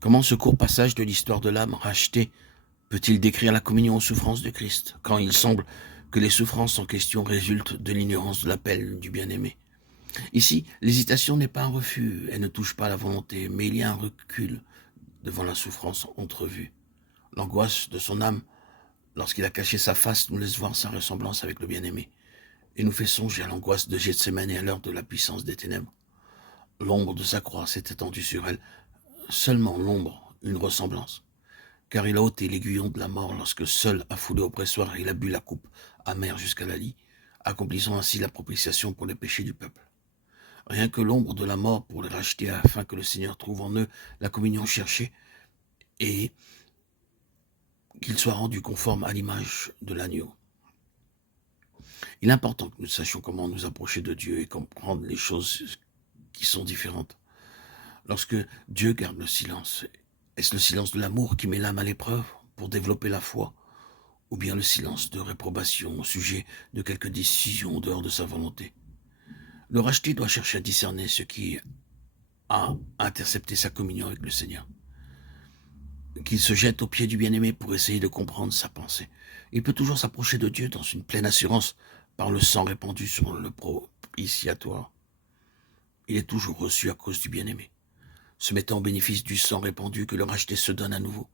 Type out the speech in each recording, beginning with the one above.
Comment ce court passage de l'histoire de l'âme rachetée peut-il décrire la communion aux souffrances de Christ, quand il semble que les souffrances en question résultent de l'ignorance de l'appel du bien-aimé? Ici, l'hésitation n'est pas un refus, elle ne touche pas la volonté, mais il y a un recul devant la souffrance entrevue. L'angoisse de son âme, lorsqu'il a caché sa face, nous laisse voir sa ressemblance avec le bien-aimé, et nous fait songer à l'angoisse de Gethsémane à l'heure de la puissance des ténèbres. L'ombre de sa croix s'est étendue sur elle, seulement l'ombre, une ressemblance. Car il a ôté l'aiguillon de la mort lorsque seul a foulé au pressoir il a bu la coupe amère jusqu'à la lie, accomplissant ainsi la propitiation pour les péchés du peuple. Rien que l'ombre de la mort pour les racheter afin que le Seigneur trouve en eux la communion cherchée et qu'il soit rendu conforme à l'image de l'agneau. Il est important que nous sachions comment nous approcher de Dieu et comprendre les choses qui sont différentes. Lorsque Dieu garde le silence, est-ce le silence de l'amour qui met l'âme à l'épreuve pour développer la foi, ou bien le silence de réprobation au sujet de quelque décision en dehors de sa volonté? Le racheté doit chercher à discerner ce qui a intercepté sa communion avec le Seigneur. Qu'il se jette aux pieds du bien-aimé pour essayer de comprendre sa pensée. Il peut toujours s'approcher de Dieu dans une pleine assurance par le sang répandu sur le propitiatoire. Il est toujours reçu à cause du bien-aimé, se mettant au bénéfice du sang répandu que le racheté se donne à nouveau,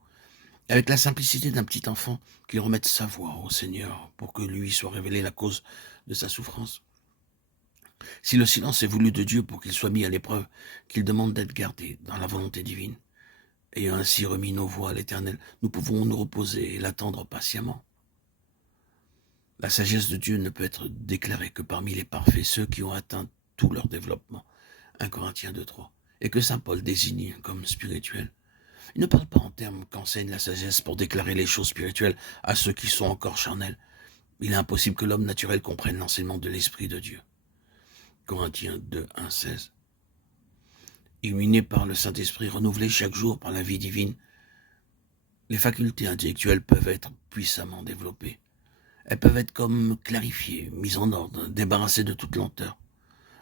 avec la simplicité d'un petit enfant qui remette sa voix au Seigneur pour que lui soit révélée la cause de sa souffrance. Si le silence est voulu de Dieu pour qu'il soit mis à l'épreuve, qu'il demande d'être gardé dans la volonté divine, ayant ainsi remis nos voix à l'Éternel, nous pouvons nous reposer et l'attendre patiemment. La sagesse de Dieu ne peut être déclarée que parmi les parfaits, ceux qui ont atteint tout leur développement. 1 Corinthiens 2:3. Et que saint Paul désigne comme spirituel. Il ne parle pas en termes qu'enseigne la sagesse pour déclarer les choses spirituelles à ceux qui sont encore charnels. Il est impossible que l'homme naturel comprenne l'enseignement de l'Esprit de Dieu. Corinthiens 2:1-16. Illuminé par le Saint-Esprit, renouvelé chaque jour par la vie divine, les facultés intellectuelles peuvent être puissamment développées. Elles peuvent être comme clarifiées, mises en ordre, débarrassées de toute lenteur.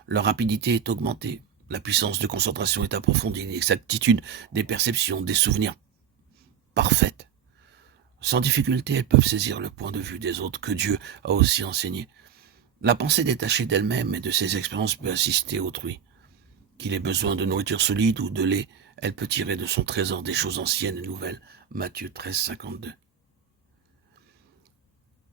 Leur rapidité est augmentée, la puissance de concentration est approfondie, l'exactitude des perceptions, des souvenirs parfaite. Sans difficulté, elles peuvent saisir le point de vue des autres que Dieu a aussi enseigné. La pensée détachée d'elle-même et de ses expériences peut assister autrui. Qu'il ait besoin de nourriture solide ou de lait, elle peut tirer de son trésor des choses anciennes et nouvelles. Matthieu 13:52.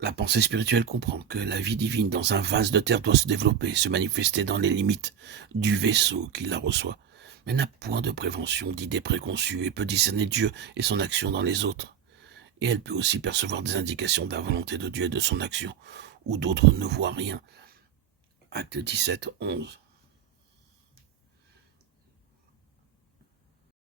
La pensée spirituelle comprend que la vie divine dans un vase de terre doit se développer, se manifester dans les limites du vaisseau qui la reçoit, mais n'a point de prévention d'idées préconçues et peut discerner Dieu et son action dans les autres. Et elle peut aussi percevoir des indications de la volonté de Dieu et de son action, où d'autres ne voient rien. Acte 17:11.